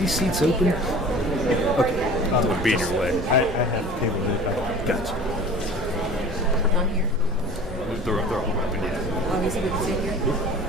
These seats open? Okay. Don't be in your way. I have table it. Gotcha. Not here. They're all open, yeah. Oh, he's able to sit here?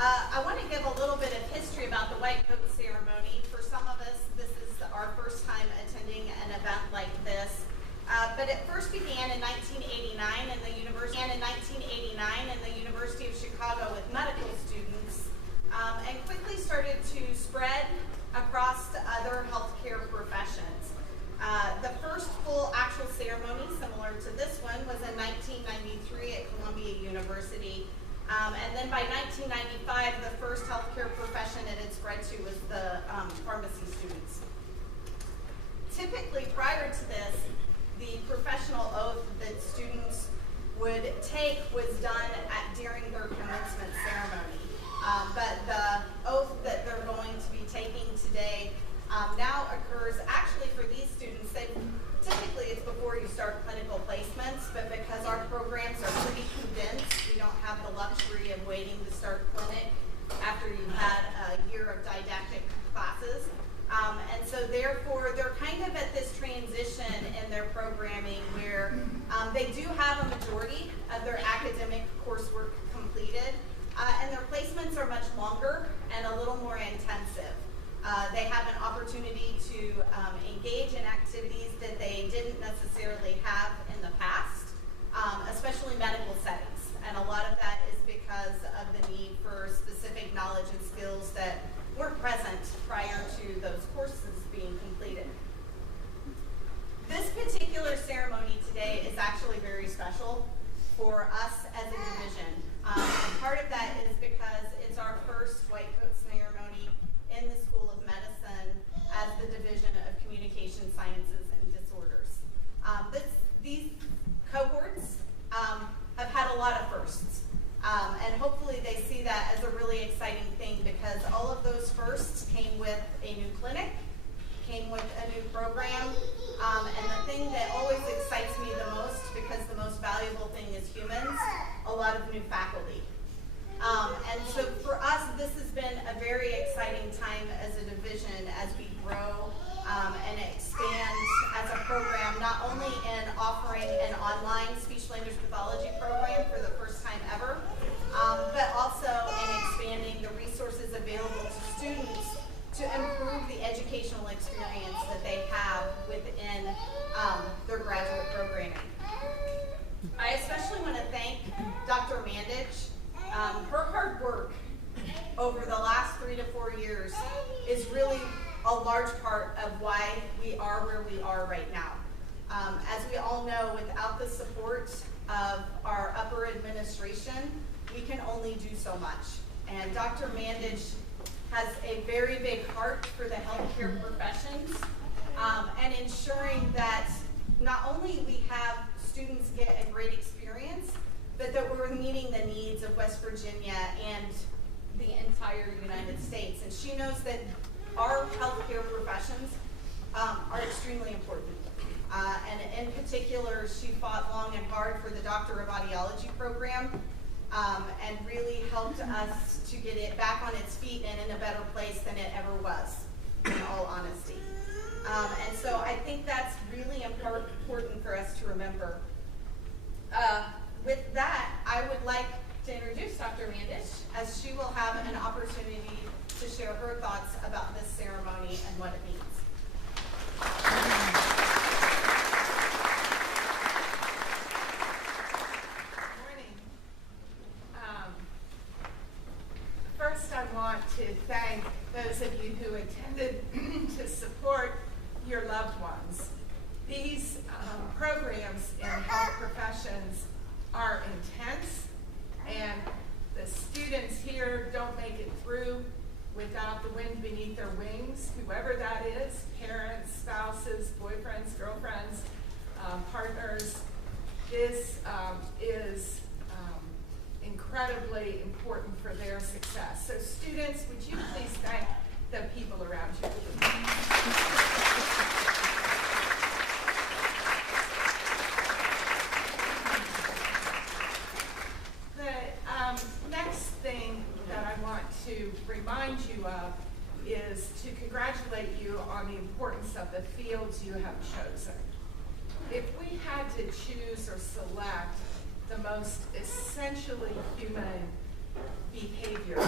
I want to give a little bit of history about the white coat ceremony. For some of us, this is our first time attending an event like this. But it first began in 1989 in the University of Chicago with medical students, and quickly started to spread across to other healthcare professions. The first full actual ceremony, similar to this one, was in 1993 at Columbia University. And then by 1995, the first healthcare profession it had spread to was the pharmacy students. Typically, prior to this, the professional oath that students would take was done during their commencement ceremony. But the oath that they're going to be taking today now occurs actually for these students. Typically, it's before you start clinical placements, but because our programs are pretty condensed, we don't have the luxury of waiting to start clinic after you've had a year of didactic classes. And so therefore, they're kind of at this transition in their programming where they do have a majority of their academic coursework completed, and their placements are much longer and a little more intensive. They have an opportunity to engage in activities that they didn't necessarily have in the past, especially medical settings. And a lot of that is because of the need for specific knowledge and skills that weren't present prior to those courses being completed. This particular ceremony today is actually very special for us as a division. And part of that is because it's our first white coat ceremony in the School of Medicine as the Division of Communication Sciences and Disorders. These cohorts have had a lot of firsts. And hopefully they see that as a really exciting thing because all of those firsts came with a new clinic, came with a new program, and the thing that always excites me the most, because the most valuable thing is humans, a lot of new faculty. And so for us, this has been a very exciting time as a division as we grow and expand as a program, not only in offering an online speech-language pathology program for the first time ever, but also in expanding the resources available to students to improve the educational experience that they have within their graduate programming. I especially want to thank Dr. Mandich. Her hard work over the last 3 to 4 years is really a large part of why we are where we are right now. As we all know, without the support of our upper administration, we can only do so much. And Dr. Mandich has a very big heart for the healthcare professions and ensuring that not only we have students get a great experience, but that we're meeting the needs of West Virginia and the entire United States. And she knows that our healthcare professions are extremely important. And in particular, she fought long and hard for the Doctor of Audiology program and really helped us to get it back on its feet and in a better place than it ever was, in all honesty. And so I think that's really important for us to remember. With that, I would like to introduce Dr. Mandich, as she will have an opportunity to share her thoughts about this ceremony and what it means. Good morning. First, I want to thank those of you who attended to support your loved ones. These programs in health professions are intense, and the students here don't make it through without the wind beneath their wings, whoever that is, parents, spouses, boyfriends, girlfriends, partners. This is incredibly important for their success. So students, would you please thank the people around you? The next thing that I want to remind you of is to congratulate you on the importance of the fields you have chosen. If we had to choose or select the most essentially human behavior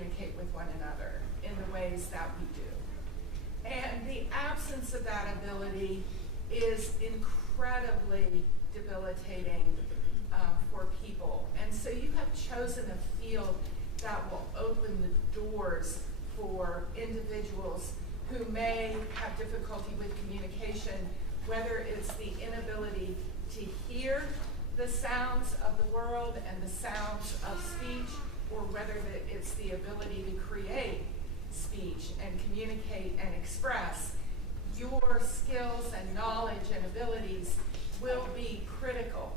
communicate with one another in the ways that we do. And the absence of that ability is incredibly debilitating for people. And so you have chosen a field that will open the doors for individuals who may have difficulty with communication, whether it's the inability to hear the sounds of the world and the sounds of speech, or whether it's the ability to create speech and communicate and express. Your skills and knowledge and abilities will be critical.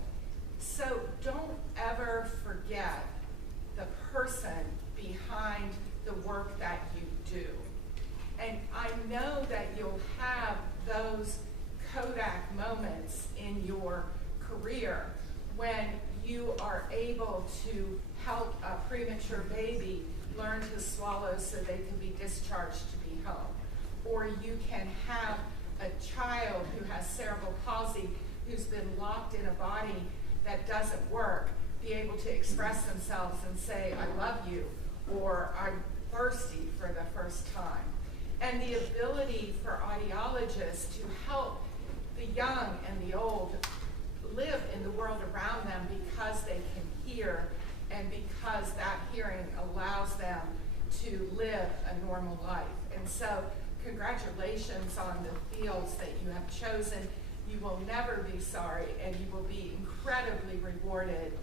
So don't ever forget the person behind the work that you do. And I know that you'll have those Kodak moments in your career when you are able to help a premature baby learn to swallow so they can be discharged to be home. Or you can have a child who has cerebral palsy who's been locked in a body that doesn't work be able to express themselves and say, I love you, or I'm thirsty for the first time. And the ability for audiologists to help the young and the old live in the world around them because they can hear and because that hearing allows them to live a normal life. And so congratulations on the fields that you have chosen. You will never be sorry, and you will be incredibly rewarded.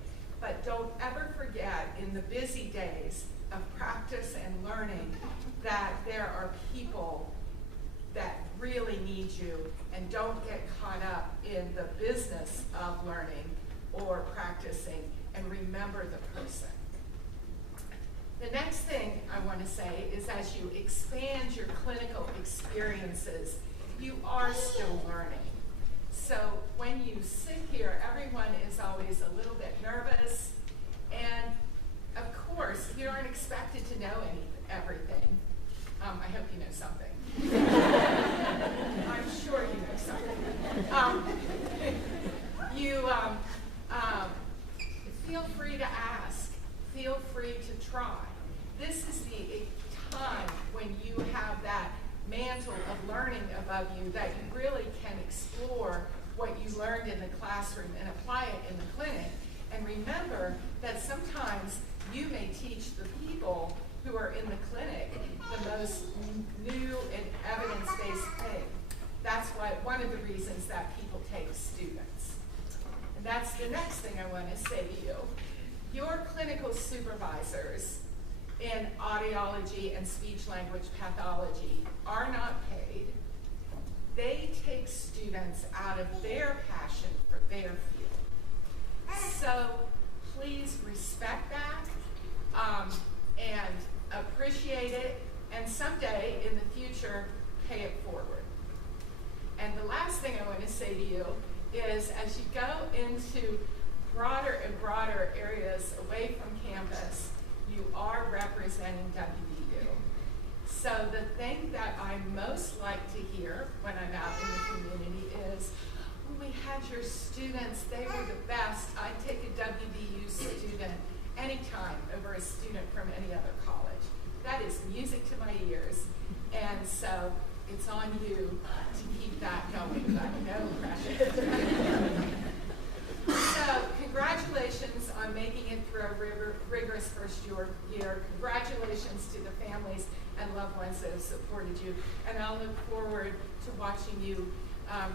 But don't ever forget, in the busy days of practice and learning, that there are people that really need you, and don't get caught up in the business of learning or practicing, and remember the person. The next thing I want to say is, as you expand your clinical experiences, you are still learning. So when you sit here, everyone is always a little bit nervous, and of course, you aren't expected to know everything. I hope you know something. I'm sure you know something. Feel free to ask. Feel free to try. This is the time when you have that mantle of learning above you that you really can explore what you learned in the classroom and apply it in the clinic. And remember that sometimes you may teach the people who are in the clinic the most new and evidence-based thing. That's why one of the reasons that people take students. And that's the next thing I want to say to you. Your clinical supervisors in audiology and speech-language pathology are not paid. They take students out of their passion for their field. So please respect that and appreciate it, and someday in the future, pay it forward. And the last thing I want to say to you is, as you go into broader and broader areas away from campus, you are representing WVU. So the thing that I most like to hear when I'm out in the community is, when we had your students, they were the best. I'd take a WVU student anytime over a student from any other college. That is music to my ears. And so it's on you to keep that going, but no pressure. So congratulations on making it through a rigorous first year. Congratulations to the families and loved ones that have supported you. And I'll look forward to watching you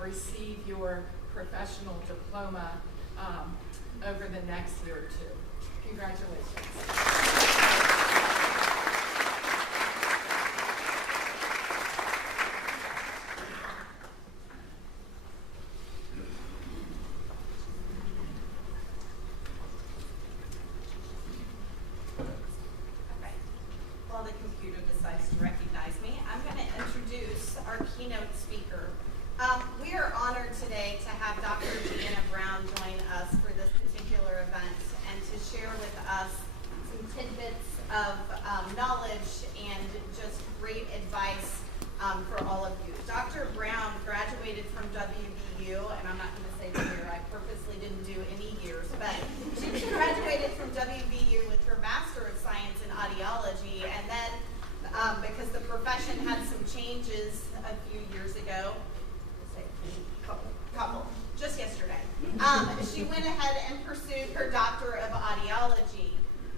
receive your professional diploma over the next year or two. Congratulations. While the computer decides to recognize me, I'm going to introduce our keynote speaker. We are honored today to have Dr. Deanna Brown join us for this particular event and to share with us some tidbits of knowledge and just great advice for all of you. Dr. Brown graduated from WVU, and I'm not going to say the year, I purposely didn't do any years, but she graduated from WVU with her Master of Science in Audiology, and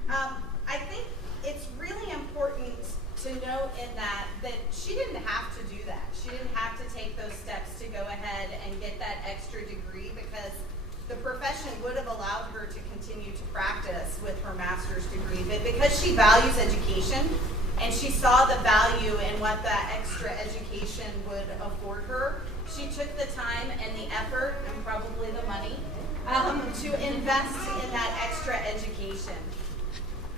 I think it's really important to note in that she didn't have to do that. She didn't have to take those steps to go ahead and get that extra degree because the profession would have allowed her to continue to practice with her master's degree. But because she values education and she saw the value in what that extra education would afford her, she took the time and the effort and probably the money to invest in that extra education.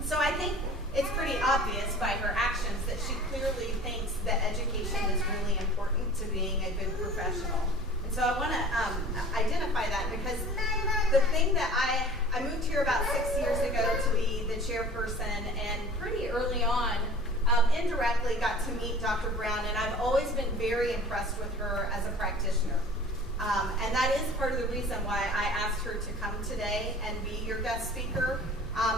So I think it's pretty obvious by her actions that she clearly thinks that education is really important to being a good professional. And so I want to identify that because the thing that I moved here about 6 years ago to be the chairperson, and pretty early on, indirectly got to meet Dr. Brown, and I've always been very impressed with her as a practitioner. And that is part of the reason why I asked her to come today and be your guest speaker,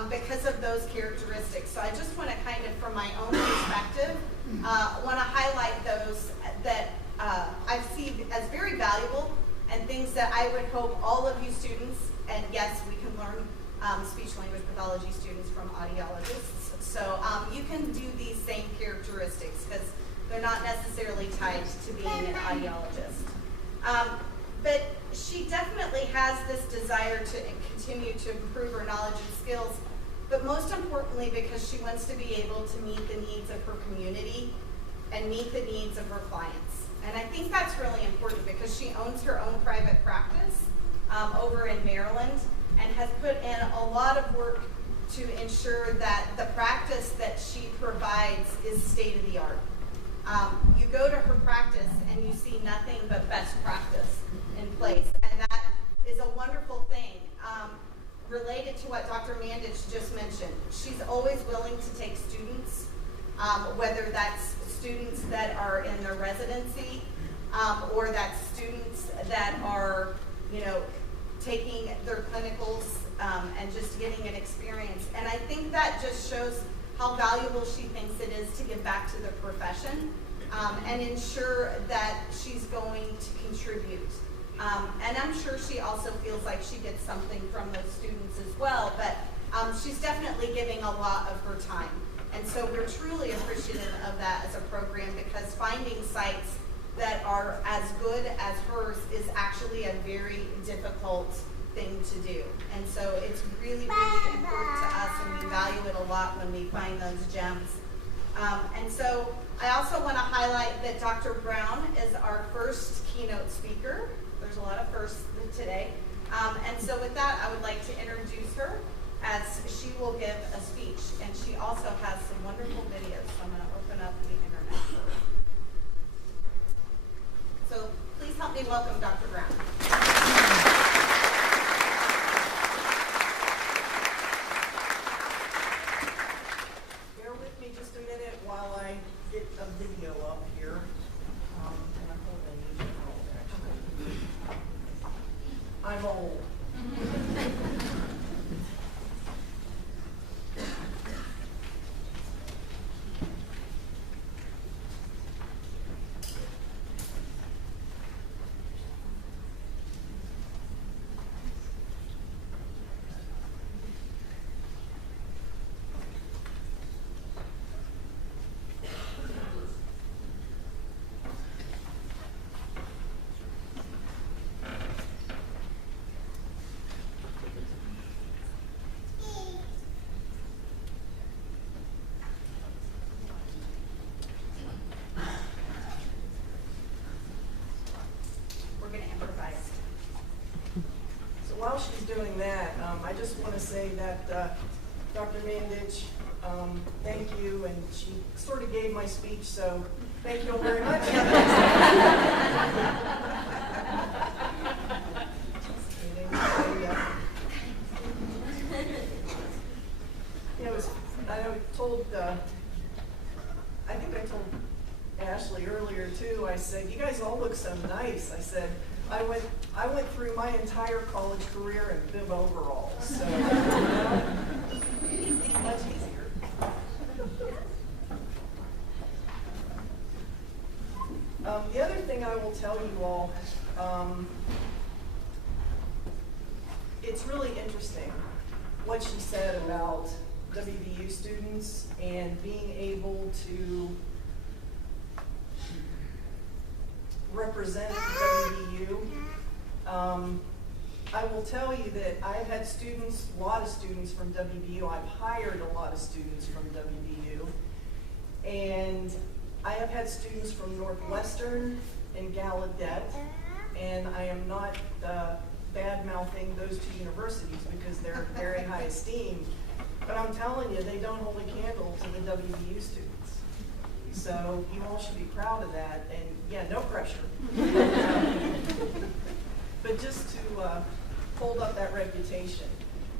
because of those characteristics. So I just want to kind of, from my own perspective, want to highlight those that I see as very valuable and things that I would hope all of you students, and yes, we can learn speech-language pathology students from audiologists, so you can do these same characteristics because they're not necessarily tied to being an audiologist. But she definitely has this desire to continue to improve her knowledge and skills, but most importantly because she wants to be able to meet the needs of her community and meet the needs of her clients. And I think that's really important because she owns her own private practice over in Maryland and has put in a lot of work to ensure that the practice that she provides is state-of-the-art. You go to her practice and you see nothing but best practice in place, and that is a wonderful thing. Related to what Dr. Mandich just mentioned, she's always willing to take students, whether that's students that are in their residency or that's students that are, taking their clinicals and just getting an experience. And I think that just shows how valuable she thinks it is to give back to the profession and ensure that she's going to contribute. And I'm sure she also feels like she gets something from those students as well, but she's definitely giving a lot of her time. And so we're truly appreciative of that as a program because finding sites that are as good as hers is actually a very difficult thing to do. And so it's really, really important to us, and we value it a lot when we find those gems. And so I also want to highlight that Dr. Brown is our first keynote speaker. There's a lot of firsts today. And so with that, I would like to introduce her as she will give a speech. And she also has some wonderful videos, so I'm going to open up the internet for her. So please help me welcome Dr. Brown. Bear with me just a minute while I get a video up here. And I'm old. While she's doing that, I just want to say that Dr. Mandich, thank you, and she sort of gave my speech, so thank you all very much. I think I told Ashley earlier too, I said, you guys all look so nice. I said, I went through my entire college career in bib overalls, so much easier. The other thing I will tell you all, it's really interesting what she said about WVU students and being able to represent WVU. I will tell you that I've had students, a lot of students from WVU. I've hired a lot of students from WVU. And I have had students from Northwestern and Gallaudet, and I am not bad-mouthing those two universities because they're very high esteem. But I'm telling you, they don't hold a candle to the WVU students. So you all should be proud of that. And yeah, no pressure. But just to hold up that reputation.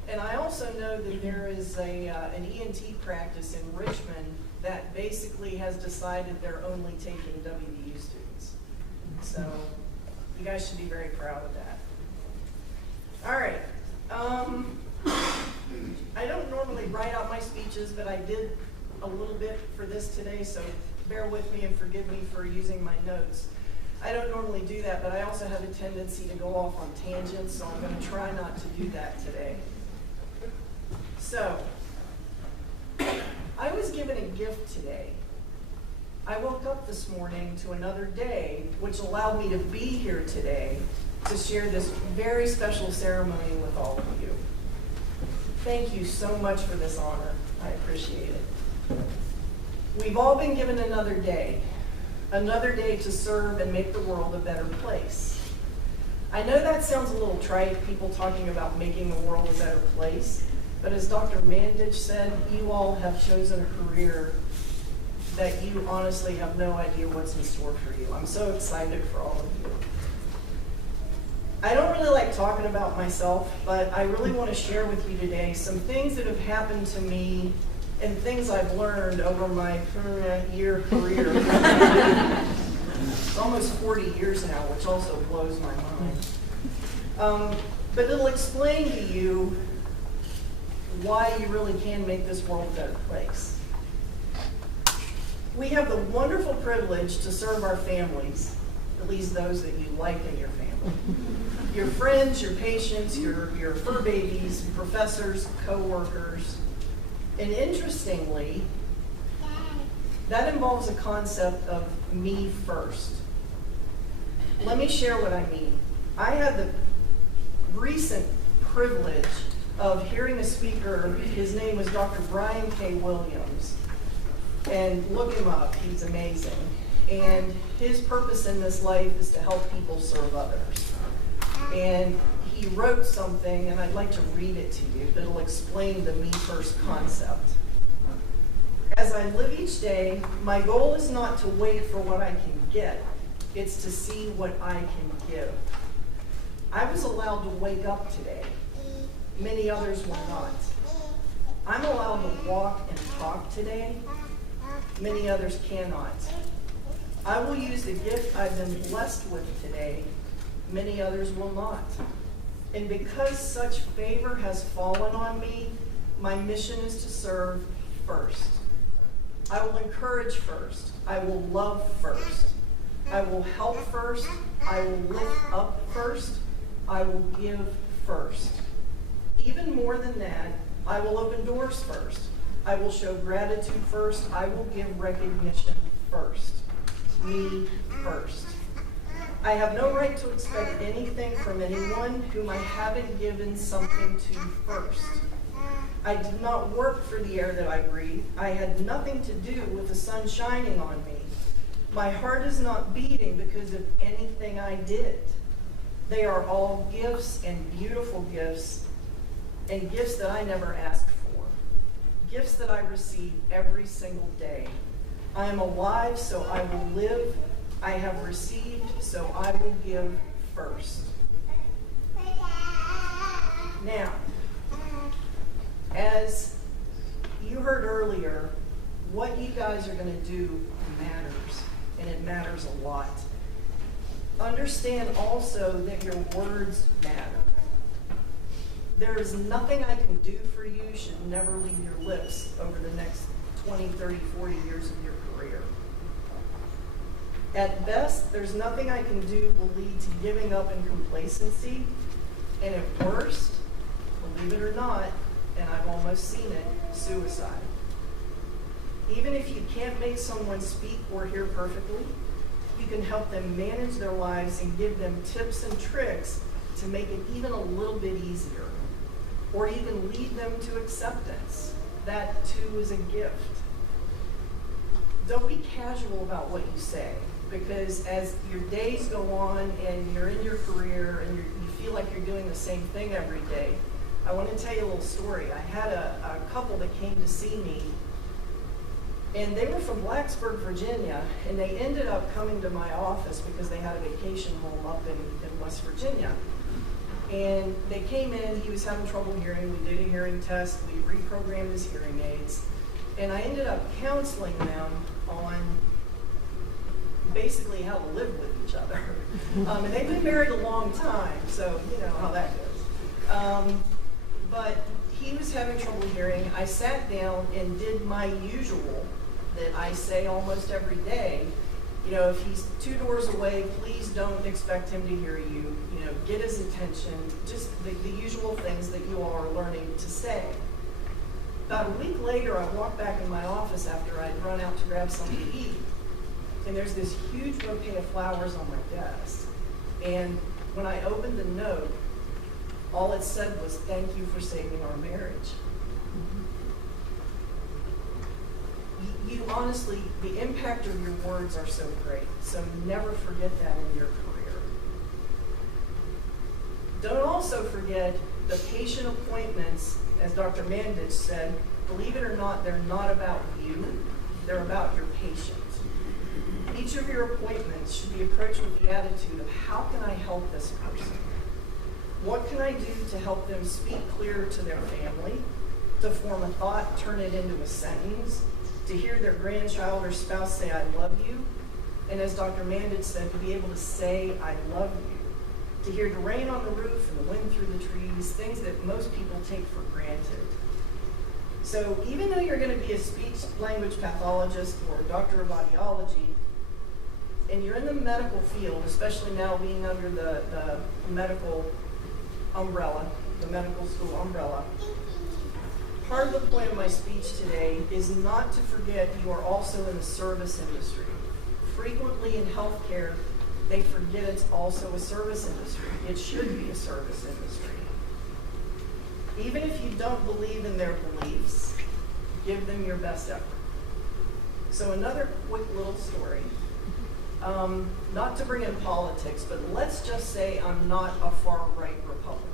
And I also know that there is an ENT practice in Richmond that basically has decided they're only taking WVU students. So you guys should be very proud of that. All right. I don't normally write out my speeches, but I did a little bit for this today, so bear with me and forgive me for using my notes. I don't normally do that, but I also have a tendency to go off on tangents, so I'm going to try not to do that today. So, I was given a gift today. I woke up this morning to another day, which allowed me to be here today to share this very special ceremony with all of you. Thank you so much for this honor. I appreciate it. We've all been given another day to serve and make the world a better place. I know that sounds a little trite, people talking about making the world a better place, but as Dr. Mandich said, you all have chosen a career that you honestly have no idea what's in store for you. I'm so excited for all of you. I don't really like talking about myself, but I really want to share with you today some things that have happened to me and things I've learned over my year career. It's almost 40 years now, which also blows my mind. But it'll explain to you why you really can make this world a better place. We have the wonderful privilege to serve our families, at least those that you like in your family. Your friends, your patients, your fur babies, professors, co-workers. And interestingly, that involves a concept of me first. Let me share what I mean. I had the recent privilege of hearing a speaker. His name was Dr. Brian K. Williams. And look him up, he's amazing. And his purpose in this life is to help people serve others. And he wrote something, and I'd like to read it to you, that'll explain the me first concept. As I live each day, my goal is not to wait for what I can get, it's to see what I can give. I was allowed to wake up today. Many others were not. I'm allowed to walk and talk today. Many others cannot. I will use the gift I've been blessed with today. Many others will not. And because such favor has fallen on me, my mission is to serve first. I will encourage first. I will love first. I will help first. I will lift up first. I will give first. Even more than that, I will open doors first. I will show gratitude first. I will give recognition first. Me first. I have no right to expect anything from anyone whom I haven't given something to first. I did not work for the air that I breathe. I had nothing to do with the sun shining on me. My heart is not beating because of anything I did. They are all gifts and beautiful gifts, and gifts that I never asked for. Gifts that I receive every single day. I am alive, so I will live. I have received, so I will give first. Now, as you heard earlier, what you guys are going to do matters, and it matters a lot. Understand also that your words matter. There is nothing I can do for you should never leave your lips over the next 20, 30, 40 years of your career. At best, there's nothing I can do will lead to giving up and complacency. And at worst, believe it or not, and I've almost seen it, suicide. Even if you can't make someone speak or hear perfectly, you can help them manage their lives and give them tips and tricks to make it even a little bit easier. Or you can lead them to acceptance. That too is a gift. Don't be casual about what you say, because as your days go on and you're in your career and you feel like you're doing the same thing every day, I want to tell you a little story. I had a couple that came to see me, and they were from Blacksburg, Virginia, and they ended up coming to my office because they had a vacation home up in West Virginia. And they came in, he was having trouble hearing, we did a hearing test, we reprogrammed his hearing aids, and I ended up counseling them on basically how to live with each other. And they've been married a long time, so you know how that goes. But he was having trouble hearing. I sat down and did my usual that I say almost every day. You know, if he's 2 doors away, please don't expect him to hear you. You know, get his attention, just the usual things that you all are learning to say. About a week later, I walked back in my office after I'd run out to grab something to eat, and there's this huge bouquet of flowers on my desk. And when I opened the note, all it said was, "Thank you for saving our marriage." You honestly, the impact of your words are so great, so never forget that in your career. Don't also forget the patient appointments, as Dr. Mandich said, believe it or not, they're not about you, they're about your patient. Each of your appointments should be approached with the attitude of, how can I help this person? What can I do to help them speak clearer to their family, to form a thought, turn it into a sentence, to hear their grandchild or spouse say, "I love you," and as Dr. Mandich said, to be able to say, "I love you," to hear the rain on the roof and the wind through the trees, things that most people take for granted. So even though you're going to be a speech language pathologist or a doctor of audiology, and you're in the medical field, especially now being under the medical umbrella, the medical school umbrella, part of the point of my speech today is not to forget you are also in the service industry. Frequently in healthcare, they forget it's also a service industry. It should be a service industry. Even if you don't believe in their beliefs, give them your best effort. So another quick little story. Not to bring in politics, but let's just say I'm not a far-right Republican.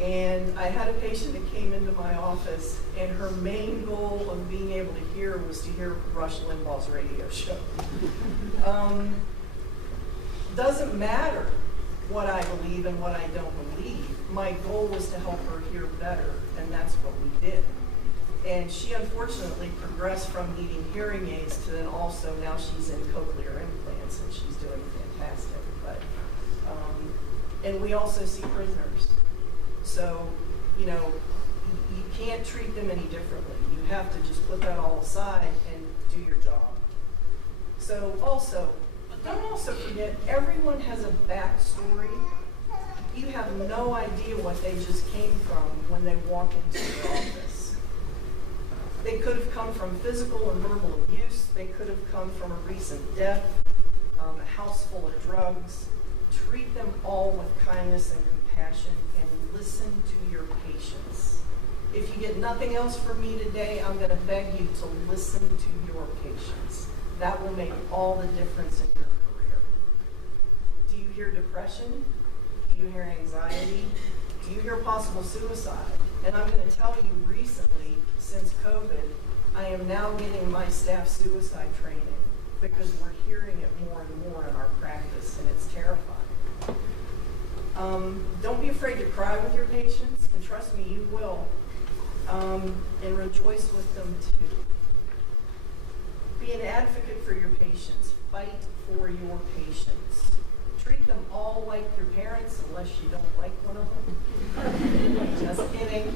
And I had a patient that came into my office, and her main goal of being able to hear was to hear Rush Limbaugh's radio show. Doesn't matter what I believe and what I don't believe. My goal was to help her hear better, and that's what we did. And she unfortunately progressed from needing hearing aids to then also now she's in cochlear implants, and she's doing fantastic. But and we also see prisoners. So, you know, you can't treat them any differently. You have to just put that all aside and do your job. So also, don't also forget, everyone has a backstory. You have no idea what they just came from when they walk into your office. They could have come from physical and verbal abuse. They could have come from a recent death, a house full of drugs. Treat them all with kindness and compassion, and listen to your patients. If you get nothing else from me today, I'm going to beg you to listen to your patients. That will make all the difference in your career. Do you hear depression? Do you hear anxiety? Do you hear possible suicide? And I'm going to tell you, recently, since COVID, I am now getting my staff suicide training because we're hearing it more and more in our practice, and it's terrifying. Don't be afraid to cry with your patients, and trust me, you will. And rejoice with them too. Be an advocate for your patients. Fight for your patients. Treat them all like your parents, unless you don't like one of them. Just kidding.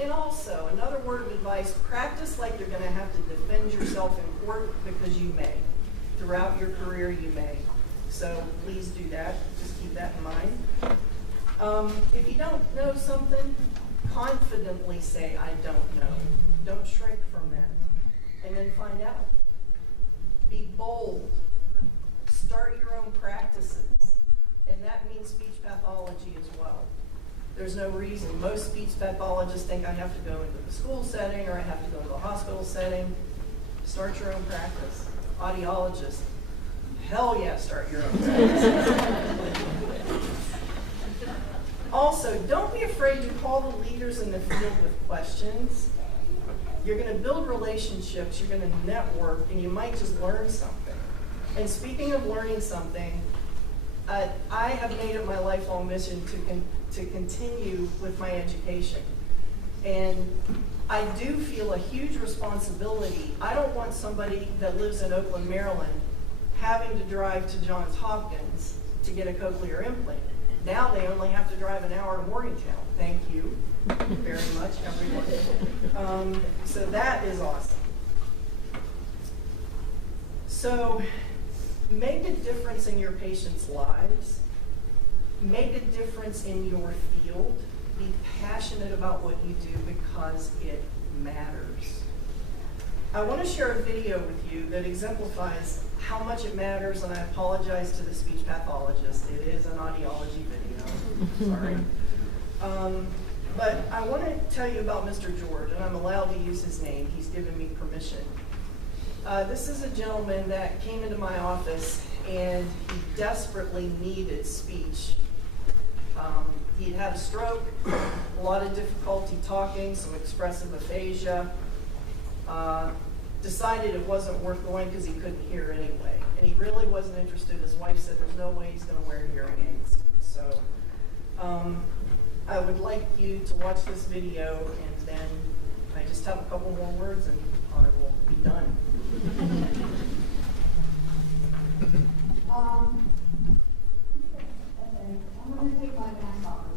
And also, another word of advice, practice like you're going to have to defend yourself in court, because you may. Throughout your career, you may. So please do that. Just keep that in mind. If you don't know something, confidently say, I don't know. Don't shrink from that. And then find out. Be bold. Start your own practices. And that means speech pathology as well. There's no reason. Most speech pathologists think I have to go into the school setting or I have to go to the hospital setting. Start your own practice. Audiologist, hell yeah, start your own practice. Also, don't be afraid to call the leaders in the field with questions. You're going to build relationships, you're going to network, and you might just learn something. And speaking of learning something, I have made it my lifelong mission to continue with my education. And I do feel a huge responsibility. I don't want somebody that lives in Oakland, Maryland, having to drive to Johns Hopkins to get a cochlear implant. Now they only have to drive an hour to Morgantown. Thank you very much, everyone. So that is awesome. So make a difference in your patients' lives. Make a difference in your field. Be passionate about what you do because it matters. I want to share a video with you that exemplifies how much it matters, and I apologize to the speech pathologist. It is an audiology video. Sorry. But I want to tell you about Mr. George, and I'm allowed to use his name. He's given me permission. This is a gentleman that came into my office, and he desperately needed speech. He'd had a stroke, a lot of difficulty talking, some expressive aphasia. Decided it wasn't worth going because he couldn't hear anyway. And he really wasn't interested. His wife said there's no way he's going to wear hearing aids. So I would like you to watch this video, and then I just have a couple more words and I will be done. I'm going to take my mask off for a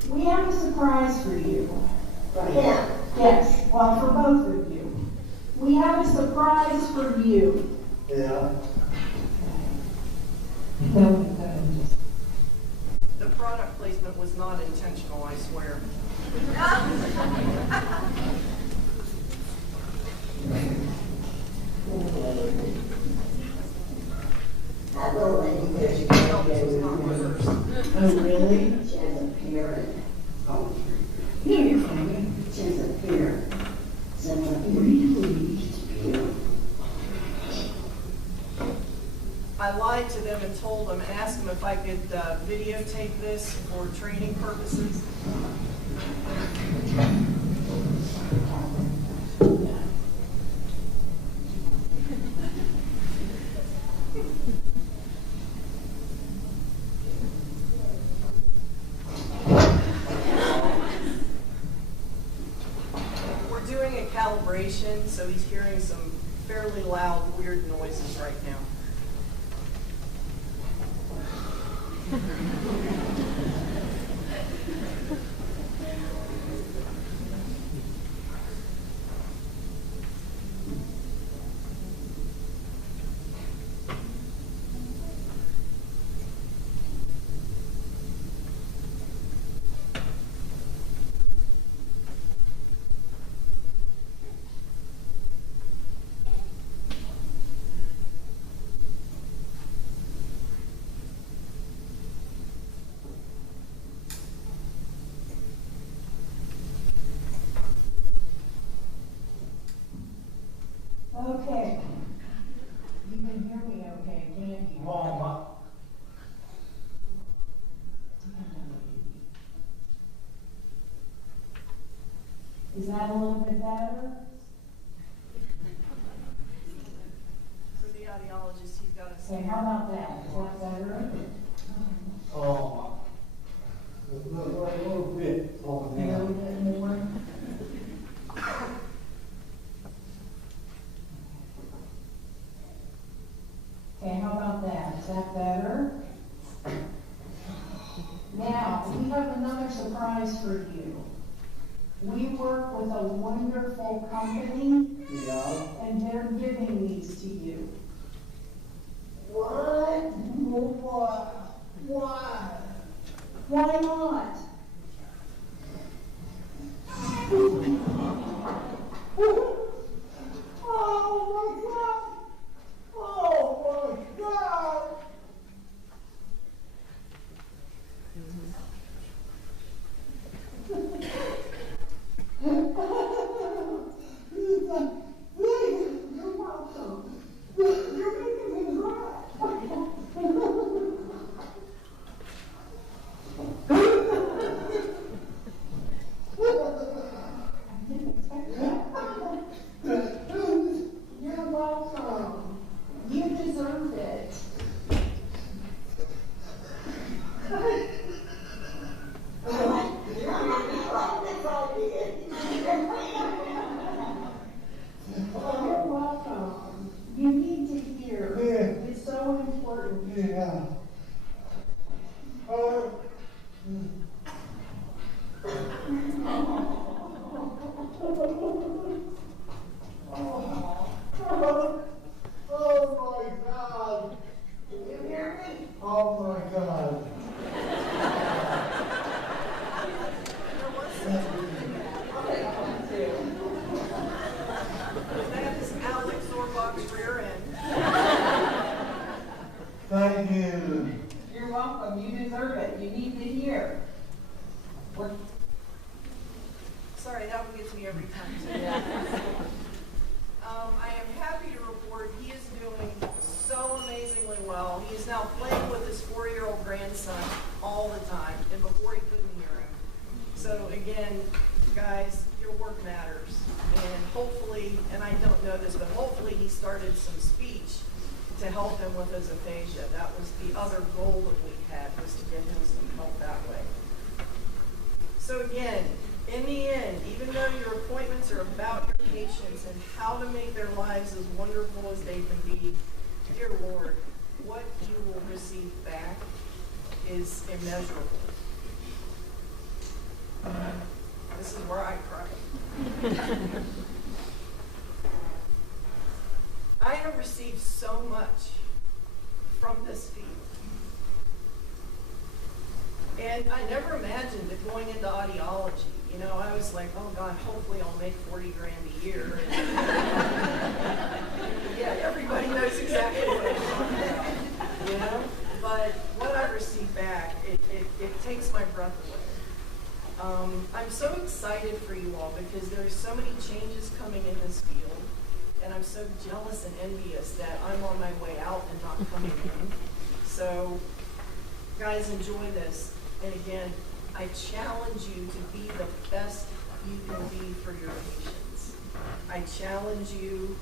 second. We have a surprise for you. Right? Yeah. Yes. Well, for both of you. We have a surprise for you. Yeah. The product placement was not intentional, I swear. That little lady there, she can't get with me. Oh, really? She has a parrot. Oh, Here, you're fine. she has a parrot. So I'm like, really? I lied to them and told them, asked them if I could videotape this for training purposes. We're doing a calibration, so he's hearing some fairly loud, weird noises right now. Okay. You can hear me okay, can't you? Mama. Is that a little bit better? For the audiologist, he's got a Okay, how about that? Is that better? Oh. A little bit. Oh, A little bit more? Okay, how about that? Is that better? Now, we have another surprise for you. We work with a wonderful company, Yeah. and they're giving these to you. What? Why? Why not? Oh my God! Oh my God! You're welcome. You're making me cry. You're welcome. You deserve it. You're welcome. You need to hear. It's so important. Yeah. Oh my God. Can you hear me? Oh my God. That is Alex Zorbach's rear end. Thank you. You're welcome. You deserve it. You need to hear. Sorry, that one gets me every time. I am happy to report he is doing so amazingly well. He is now playing with his 4-year-old grandson all the time, and before he couldn't hear him. So again, guys, your work matters. And hopefully, and I don't know this, but hopefully he started some speech to help him with his aphasia. That was the other goal that we had, was to get him some help that way. So again, in the end, even though your appointments are about your patients and how to make their lives as wonderful as they can be, dear Lord, what you will receive back is immeasurable. This is where I cry. I have received so much from this field. And I never imagined it going into audiology. You know, I was like, oh God, hopefully I'll make 40 grand a year. Yeah, everybody knows exactly what I'm talking about, you know? But what I receive back, it takes my breath away. I'm so excited for you all because there are so many changes coming in this field, and I'm so jealous and envious that I'm on my way out and not coming in. So, guys, enjoy this. And again, I challenge you to be the best you can be for your patients. I challenge you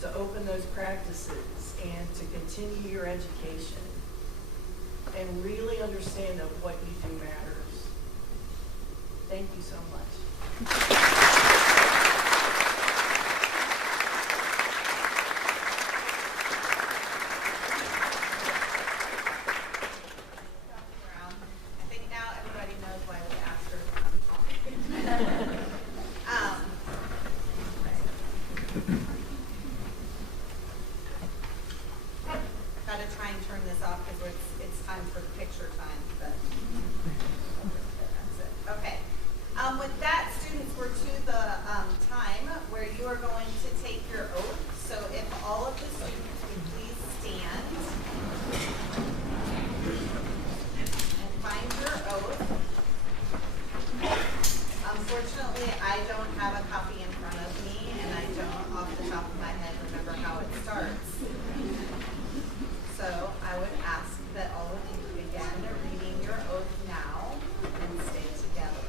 to open those practices and to continue your education and really understand that what you do matters. Thank you so much. Got to try and turn this off because it's time for picture time. But that's it. Okay. With that, students, we're to the time where you are going to take your oath. So if all of the students would please stand and find your oath. Unfortunately, I don't have a copy in front of me, and I don't, off the top of my head, remember how it starts. So I would ask that all of you begin reading your oath now and stay together.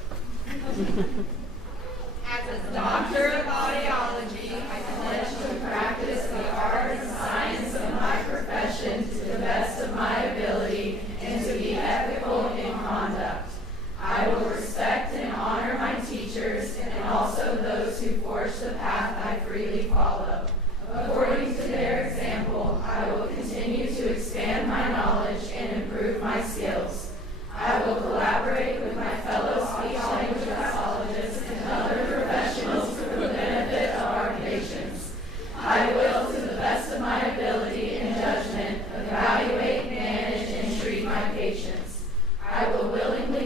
As a doctor of audiology, I pledge to practice the art and science of my profession to the best of my ability and to be ethical in conduct. I will respect and honor my teachers and also those who forge the path I freely follow. According to their example, I will continue to expand my knowledge and improve my skills. I will collaborate with my fellow speech-language pathologists and other professionals for the benefit of our patients. I will, to the best of my ability and judgment, evaluate, manage, and treat my patients. I will willingly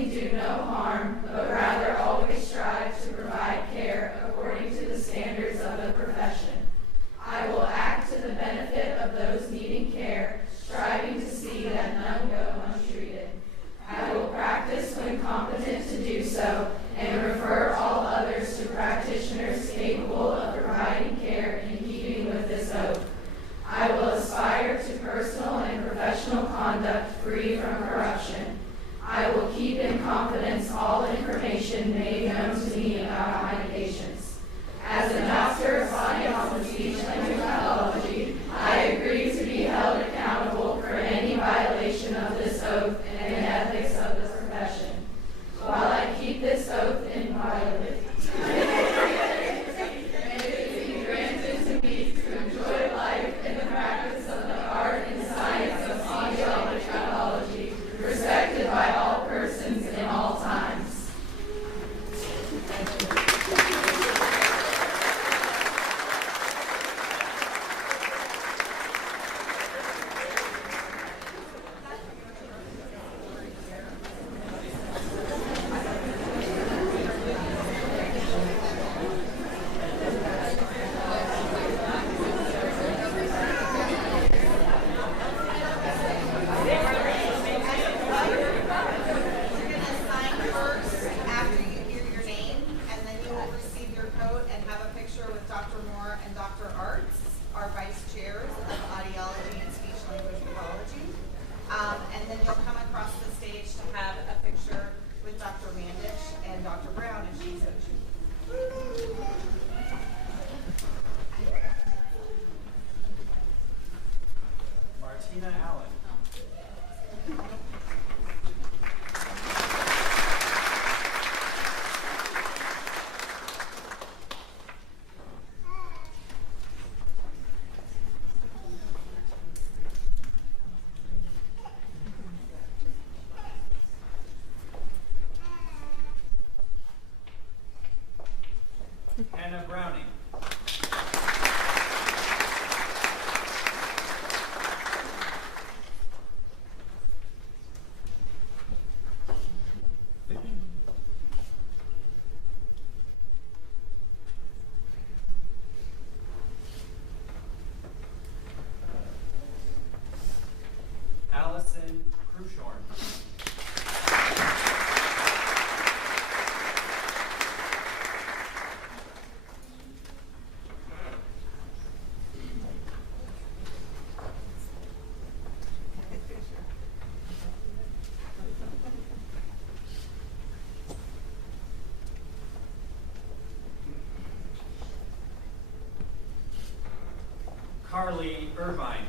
Hannah Browning. Allison Crushorn. Carly Irvine.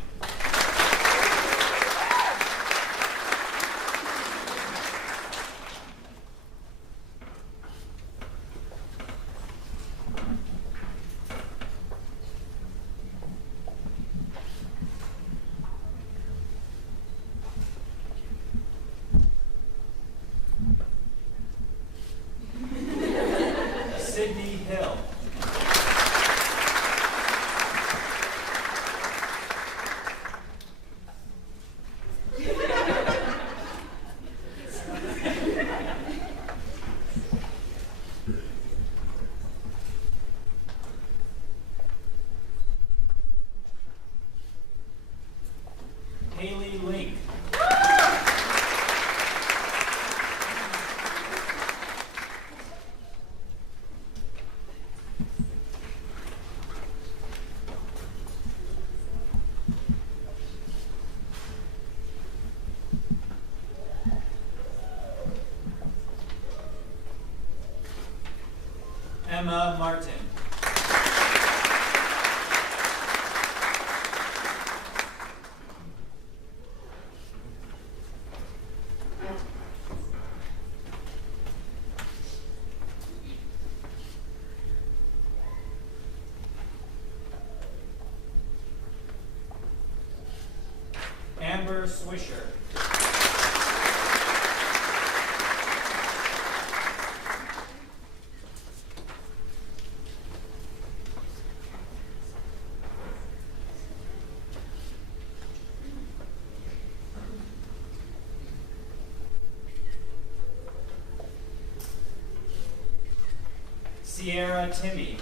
Sydney Hill. Haley Link. Emma Martin. Amber Swisher. Sierra Timmy.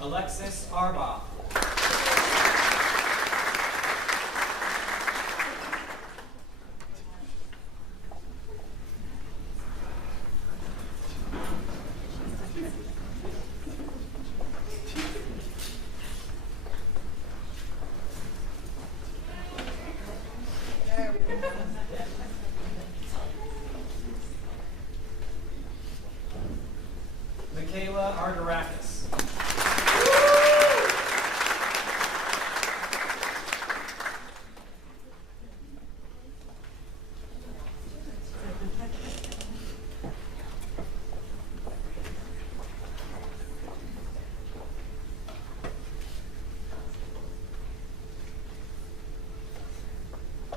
Alexis Arbaugh. Michaela Argarakis.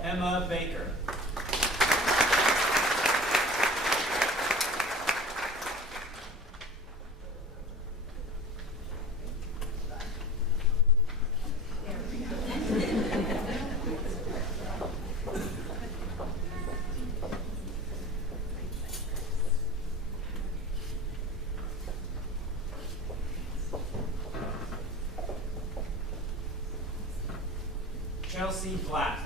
Emma Baker. Chelsea Black.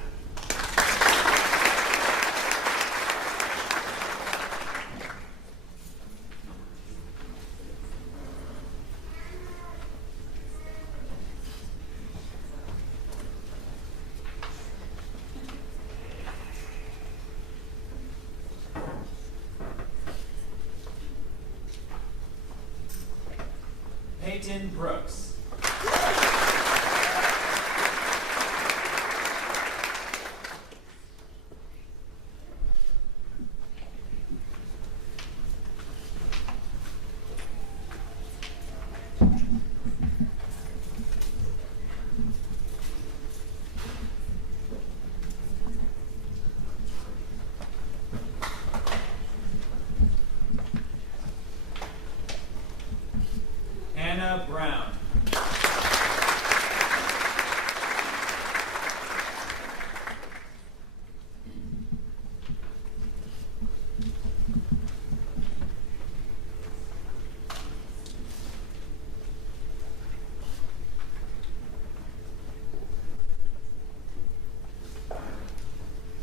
Peyton Brooks. Joanna Brown.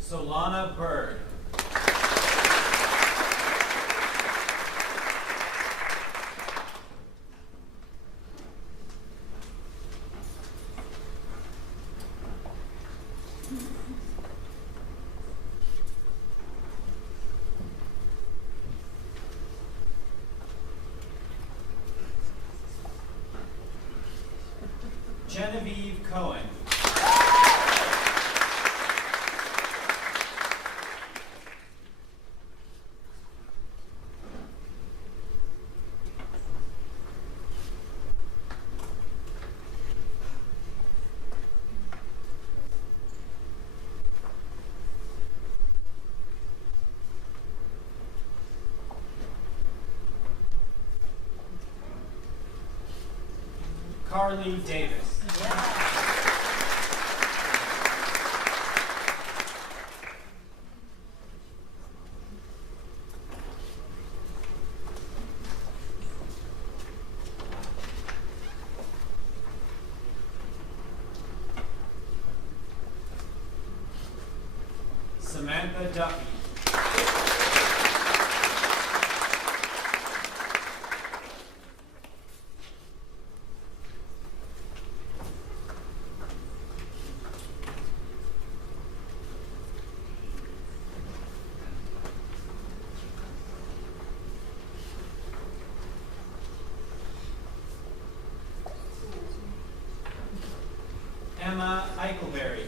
Solana Bird. Genevieve Cohen. Carly Davis. Samantha Duffy. Emma Eichelberry.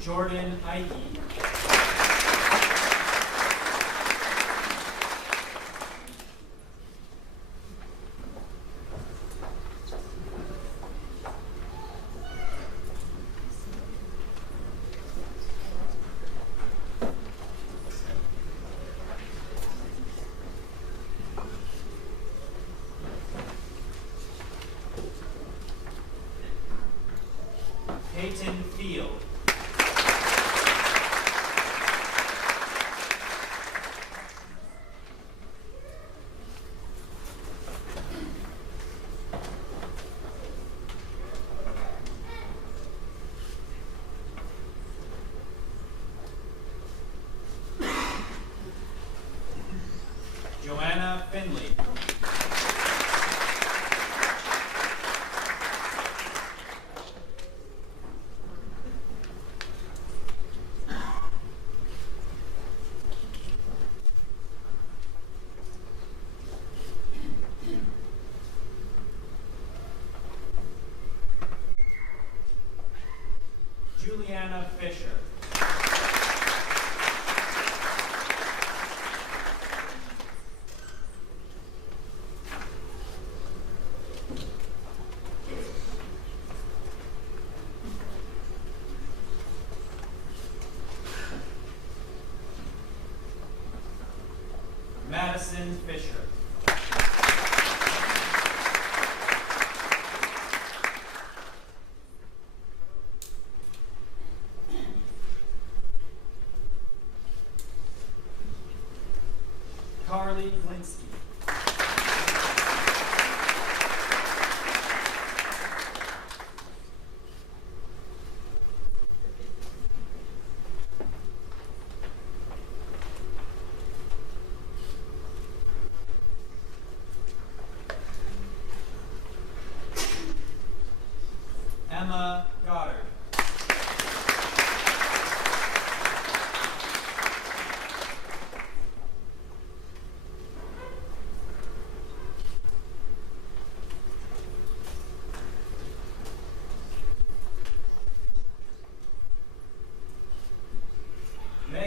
Jordan Ike. Peyton Field. Joanna Finley. Juliana Fisher. Madison Fisher. Carly Glinsky. Emma Goddard.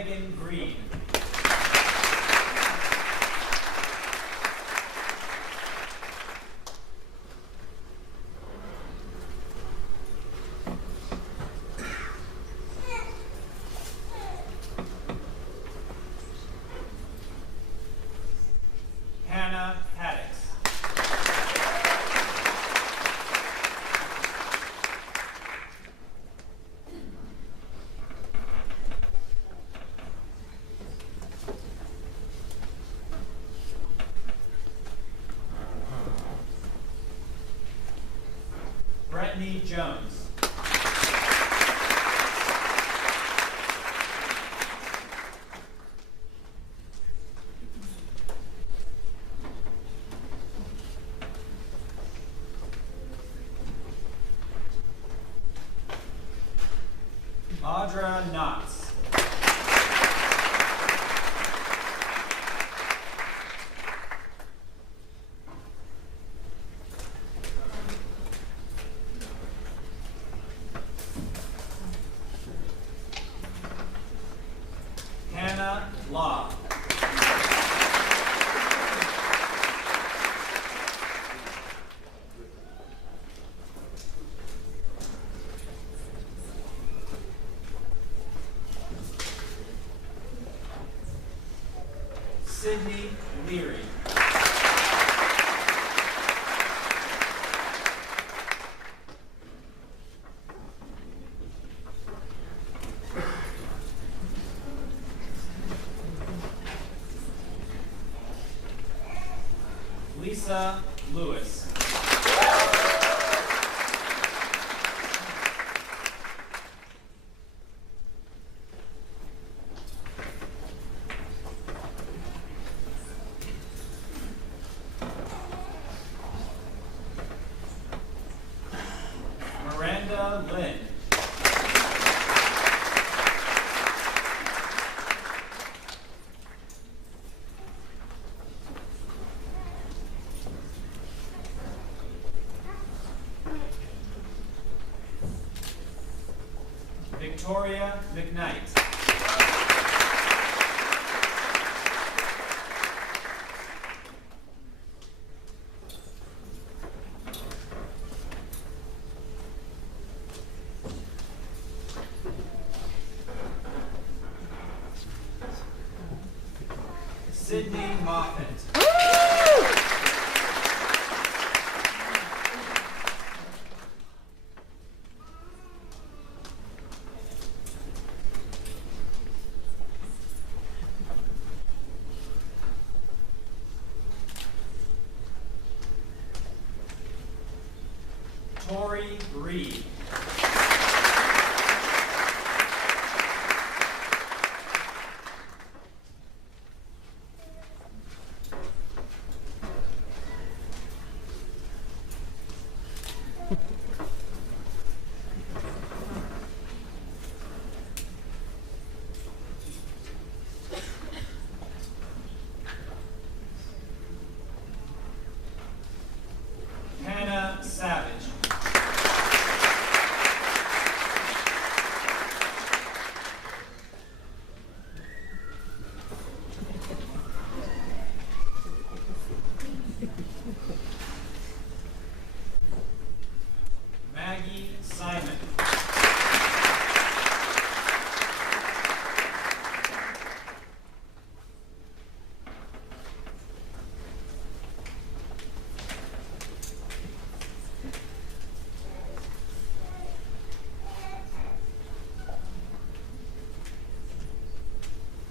Megan Green. Hannah Haddix. Brittany Jones. Audra Knotts. Hannah Law. Sydney Leary. Lisa Lewis. Miranda Lynn. Victoria McKnight. Sydney Moffett. Tori Reed. Hannah Savage. Maggie Simon.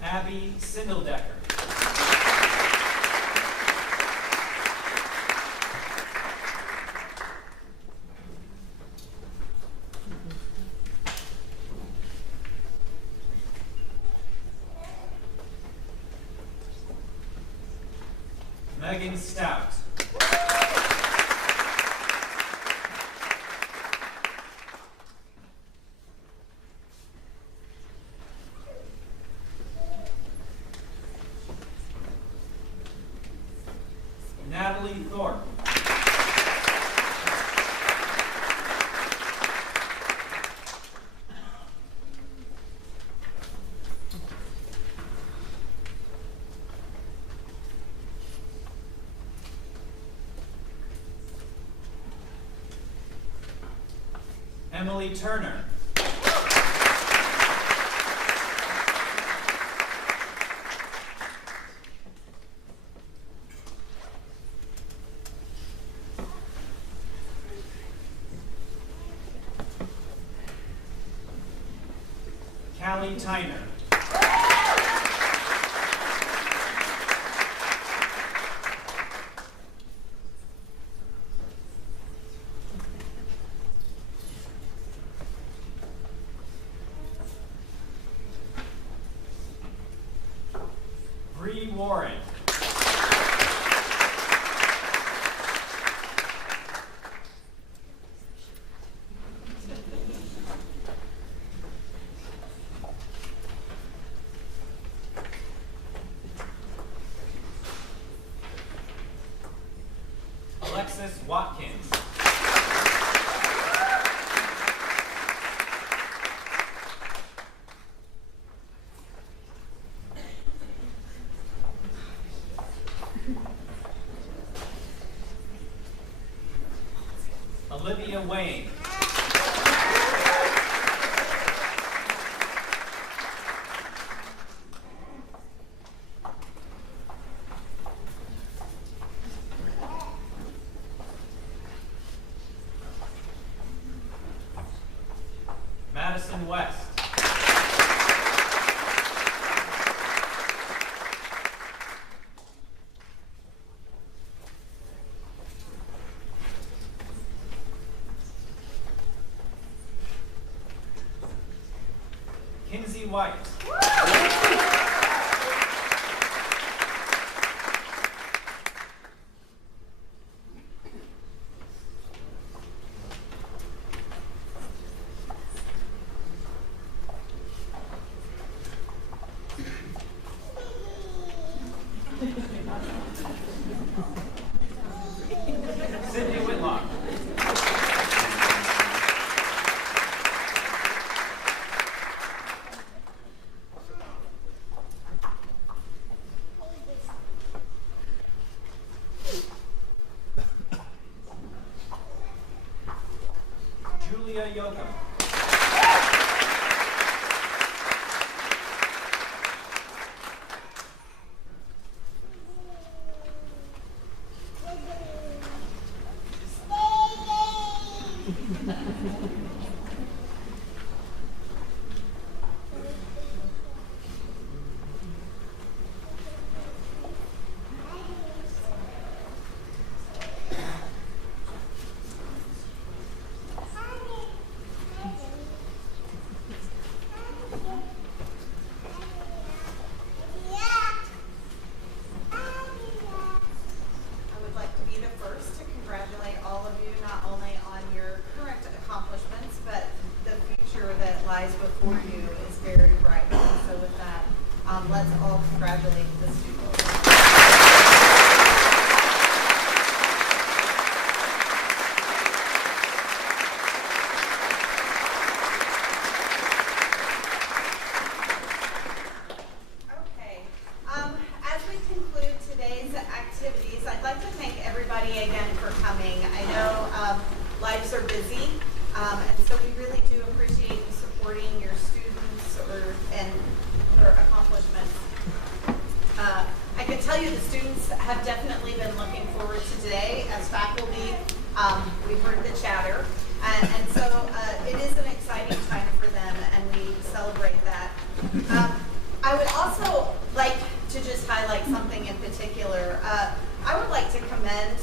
Abby Sindeldecker. Megan Stout. Natalie Thorpe. Emily Turner. Callie Tyner. Bree Warren. Alexis Watkins. Olivia Wayne. Madison West. Kinsey White. Sydney Whitlock. Julia Yoakum. I would like to be the first to congratulate all of you, not only on your current accomplishments, but the future that lies before you is very bright. And so with that, let's all congratulate the students. Okay. As we conclude today's activities, I'd like to thank everybody again for coming. I know lives are busy, and so we really do appreciate you supporting your students and their accomplishments. I can tell you the students have definitely been looking forward to today. As faculty, we heard the chatter, and so it is an exciting time for them, and we celebrate that. I would also like to just highlight something in particular. I would like to commend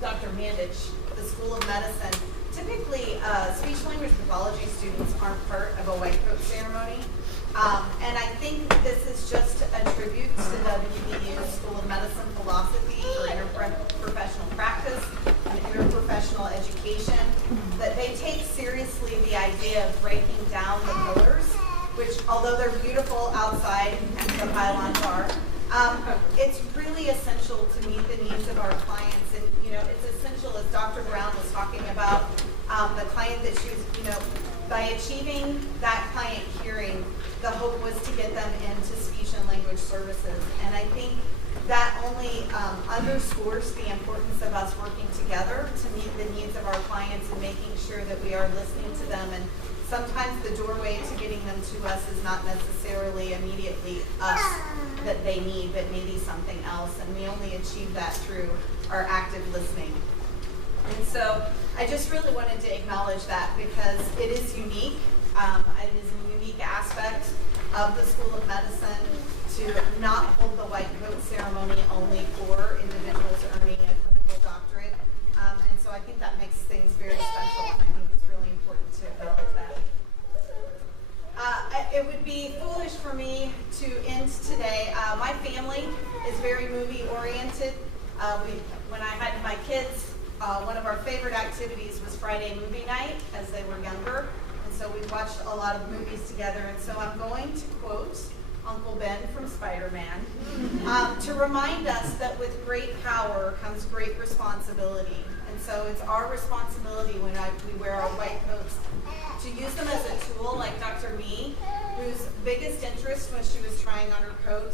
Dr. Mandich, the School of Medicine. Typically, speech-language pathology students aren't part of a white coat ceremony. And I think this is just a tribute to WVU School of Medicine philosophy for interprofessional practice and interprofessional education, that they take seriously the idea of breaking down the pillars, which, although they're beautiful outside, and the pylons are, it's really essential to meet the needs of our clients. And, it's essential, as Dr. Brown was talking about, the client that she was, by achieving that client hearing, the hope was to get them into speech and language services. And I think that only underscores the importance of us working together to meet the needs of our clients and making sure that we are listening to them. And sometimes the doorway to getting them to us is not necessarily immediately us that they need, but maybe something else. And we only achieve that through our active listening. And so I just really wanted to acknowledge that because it is unique. It is a unique aspect of the School of Medicine to not hold the white coat ceremony only for individuals earning a clinical doctorate. And so I think that makes things very special, and I think it's really important to acknowledge that. It would be foolish for me to end today. My family is very movie oriented. When I had my kids, one of our favorite activities was Friday movie night as they were younger. And so we watched a lot of movies together. And so I'm going to quote Uncle Ben from Spider-Man to remind us that with great power comes great responsibility. And so it's our responsibility when we wear our white coats to use them as a tool, like Dr. Mee, whose biggest interest when she was trying on her coat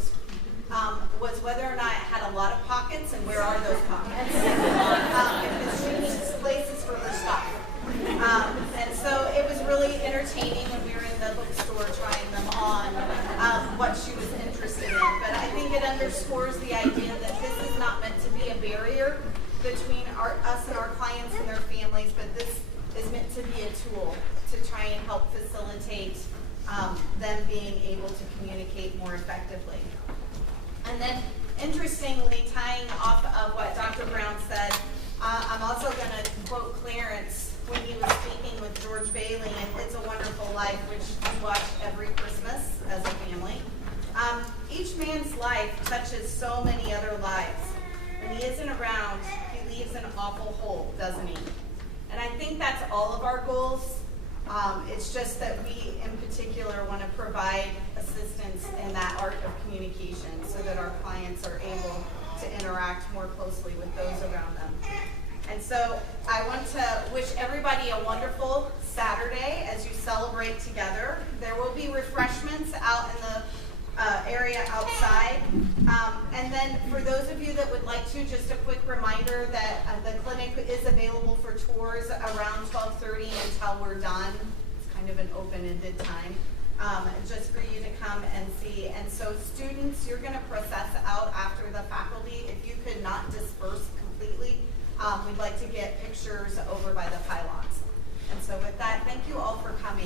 was whether or not it had a lot of pockets and where are those pockets. Because she needs places for her stuff. And so it was really entertaining when we were in the bookstore trying them on what she was interested in. But I think it underscores the idea that this is not meant to be a barrier between us and our clients and their families, but this is meant to be a tool to try and help facilitate them being able to communicate more effectively. And then, interestingly, tying off of what Dr. Brown said, I'm also going to quote Clarence when he was speaking with George Bailey in It's a Wonderful Life, which we watch every Christmas as a family. Each man's life touches so many other lives. When he isn't around, he leaves an awful hole, doesn't he? And I think that's all of our goals. It's just that we, in particular, want to provide assistance in that art of communication so that our clients are able to interact more closely with those around them. And so I want to wish everybody a wonderful Saturday as you celebrate together. There will be refreshments out in the area outside. And then for those of you that would like to, just a quick reminder that the clinic is available for tours around 12:30 until we're done. It's kind of an open-ended time, just for you to come and see. And so students, you're going to process out after the faculty. If you could not disperse completely, we'd like to get pictures over by the pylons. And so with that, thank you all for coming.